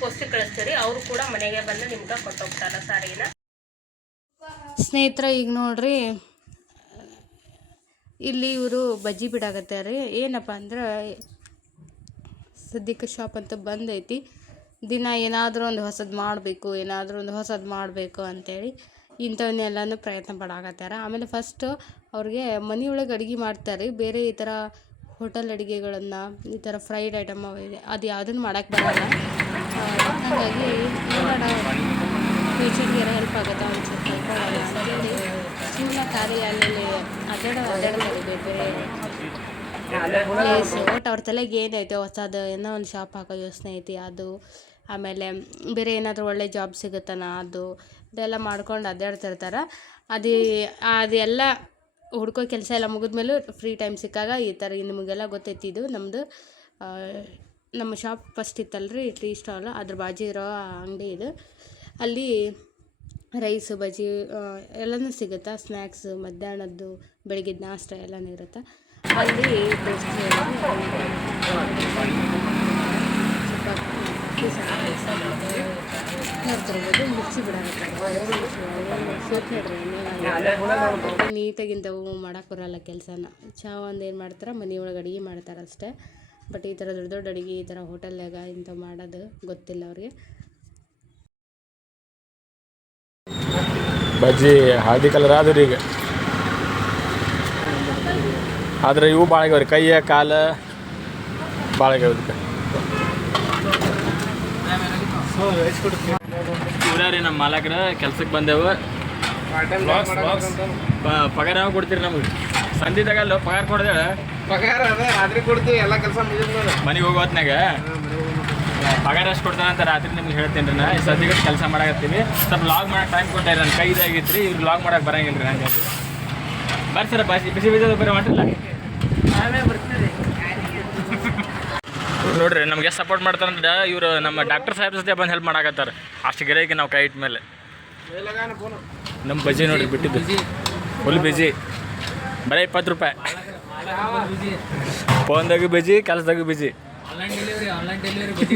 ಪೋಸ್ಟಿಗೆ ಕಳಿಸ್ತೀರಿ, ಅವರು ಕೂಡ ಮನೆಗೆ ಬಂದು ನಿಮ್ಗೆ ಕೊಟ್ಟೋಗ್ತಾರೆ ಸಾರಿನ. ಸ್ನೇಹಿತರ ಈಗ ನೋಡ್ರಿ ಇಲ್ಲಿ ಇವರು ಬಜ್ಜಿ ಬಿಡಾಕತ್ತಾರೆ. ಏನಪ್ಪ ಅಂದ್ರೆ ಸದ್ಯಕ್ಕೆ ಶಾಪ್ ಅಂತ ಬಂದೈತಿ. ದಿನ ಏನಾದರೂ ಒಂದು ಹೊಸದು ಮಾಡಬೇಕು ಅಂಥೇಳಿ ಇಂಥವನ್ನೆಲ್ಲನೂ ಪ್ರಯತ್ನ ಪಡಾಕತ್ತಾರೆ. ಆಮೇಲೆ ಫಸ್ಟ್ ಅವ್ರಿಗೆ ಮನೆಯೊಳಗೆ ಅಡುಗೆ ಮಾಡ್ತಾರೆ. ಬೇರೆ ಈ ಥರ ಹೋಟೆಲ್ ಅಡುಗೆಗಳನ್ನು ಈ ಥರ ಫ್ರೈಡ್ ಐಟಮ್ ಅದು ಯಾವುದನ್ನು ಮಾಡೋಕ್ಕೆ ಬರೋಲ್ಲ. ಹಾಗಾಗಿ ಇವಾಗ ಪೇಷಂಟ್ಗೆ ಹೆಲ್ಪ್ ಆಗುತ್ತೆ ಅವ್ರು ಸ್ವಲ್ಪ ಕಲ್ತ್ಕೊಳ್ಳೋಣ ಅಂತೇಳಿ ಸುಮ್ಮನೆ ಖಾಲಿ ಅಲ್ಲಿ ಅಡ್ಡಾಡ್ತಾರೆ. ಬೇರೆ ಪ್ಲೇಸು ಒಟ್ಟು ಅವ್ರ ತಲೆಗೆ ಏನೈತೆ ಹೊಸದು ಏನೋ ಒಂದು ಶಾಪ್ ಹಾಕೋ ಯೋಚನೆ ಐತಿ ಅದು. ಆಮೇಲೆ ಬೇರೆ ಏನಾದರೂ ಒಳ್ಳೆ ಜಾಬ್ ಸಿಗುತ್ತಾನ ಅದು ಇದೆಲ್ಲ ಮಾಡ್ಕೊಂಡು ಅಡ್ಡಾಡ್ತಿರ್ತಾರೆ. ಅದೆಲ್ಲ ಹುಡ್ಕೋ ಕೆಲಸ ಎಲ್ಲ ಮುಗಿದ್ಮೇಲೆ ಫ್ರೀ ಟೈಮ್ ಸಿಕ್ಕಾಗ ಈ ಥರ ನಿಮಗೆಲ್ಲ ಗೊತ್ತೈತಿ. ಇದು ನಮ್ಮ ಶಾಪ್ ಫಸ್ಟ್ ಇತ್ತಲ್ರಿ ಟೀ ಸ್ಟಾಲ್, ಅದ್ರ ಬಾಜು ಇರೋ ಅಂಗಡಿ ಇದು. ಅಲ್ಲಿ ರೈಸು ಬಜ್ಜಿ ಎಲ್ಲನೂ ಸಿಗುತ್ತೆ. ಸ್ನ್ಯಾಕ್ಸು ಮಧ್ಯಾಹ್ನದ್ದು ಬೆಳಗ್ಗಿದ ನಾಷ್ಟ ಎಲ್ಲನೂ ಇರುತ್ತೆ ಅಲ್ಲಿ. ನೋಡ್ತಿರ್ಬೋದು ಮಿಕ್ಸಿ ಬಿಡಾಕತ್ತಾರೆ. ನೀಟಾಗಿಂತವು ಮಾಡೋಕ್ಕೆ ಬರೋಲ್ಲ ಕೆಲಸನ. ಚಹಾ ಒಂದು ಏನು ಮಾಡ್ತಾರೆ ಮನೆಯೊಳಗೆ ಅಡುಗೆ ಮಾಡ್ತಾರೆ ಅಷ್ಟೇ. ಬಟ್ ಈ ಥರ ದೊಡ್ಡ ದೊಡ್ಡ ಅಡುಗೆ ಈ ಥರ ಹೋಟೆಲ್ನಾಗ ಇಂಥವು ಮಾಡೋದು ಗೊತ್ತಿಲ್ಲ ಅವ್ರಿಗೆ. ಬಜ್ಜಿ ಹಳದಿ ಕಲರ್ ಆದ್ರಿ ಈಗ, ಆದ್ರೆ ಇವು ಭಾಳ ಆಗ್ಯಾವ್ರಿ. ಕೈಯ ಕಾಲ ಭಾಳ ಆಗ್ಯಾವ್ದಕ್ಕೆ. ಇವ್ರಿ ನಮ್ಮ ಮಾಲಕರ ಕೆಲ್ಸಕ್ಕೆ ಬಂದೆವು. ಪಗಾರ ಯಾವಾಗ ಕೊಡ್ತೀರಿ ನಮಗೆ? ಸಂಧಿದಾಗಲ್ಲ ಪಗಾರ ಕೊಡ್ದೇಳ. ಪಗಾರ ಅದ ರಾತ್ರಿ ಕೊಡ್ತೀವಿ, ಎಲ್ಲ ಕೆಲಸ ಮುಗಿದ್ಮೇಲೆ ಮನೆಗೆ ಹೋಗೋ ಹೊತ್ನಾಗ ಪಗಾರ ಎಷ್ಟು ಕೊಡ್ತಾನಂತ ರಾತ್ರಿ ನಿಮ್ಗೆ ಹೇಳ್ತೀನಿ ರೀ. ನಾ ಸದ್ಯಕ್ಕೆ ಕೆಲಸ ಮಾಡಾಕತ್ತೀವಿ. ಸ್ವಲ್ಪ ಲಾಗ್ ಮಾಡಕ್ಕೆ ಟೈಮ್ ಕೊಟ್ಟಾರೆ. ನನ್ನ ಕೈ ಇದಾಗಿತ್ತು ರೀ, ಇವ್ರು ಲಾಗ್ ಮಾಡಕ್ಕೆ ಬರಂಗಿಲ್ಲ ರೀ. ಹಂಗಾಗಿ ಬರ್ರಿ ಸರ್, ಬಿಸಿ ಬಿಸಿ ಬರೀ ಮಾಡಿಲ್ಲ ನೋಡ್ರಿ. ನಮ್ಗೆ ಸಪೋರ್ಟ್ ಮಾಡ್ತಾರಂದ್ರೆ ಇವರು ನಮ್ಮ ಡಾಕ್ಟರ್ ಸಾಹೇಬ್ ಜೊತೆ ಬಂದು ಹೆಲ್ಪ್ ಮಾಡಾಕತ್ತಾರೆ. ಅಷ್ಟು ಗಿರಾಕಿ ನಾವು ಕೈ ಇಟ್ಟ ಮೇಲೆ ನಮ್ಮ ಬಜ್ಜಿ ನೋಡ್ರಿ ಬಿಟ್ಟಿದ್ದು ಫುಲ್ ಬಿಜಿ. ಬರೀ 20 ರೂಪಾಯಿ ಫೋನ್ದಾಗೂ ಬಿಜಿ, ಕೆಲಸದಾಗೂ ಬಿಜಿ. Online delivery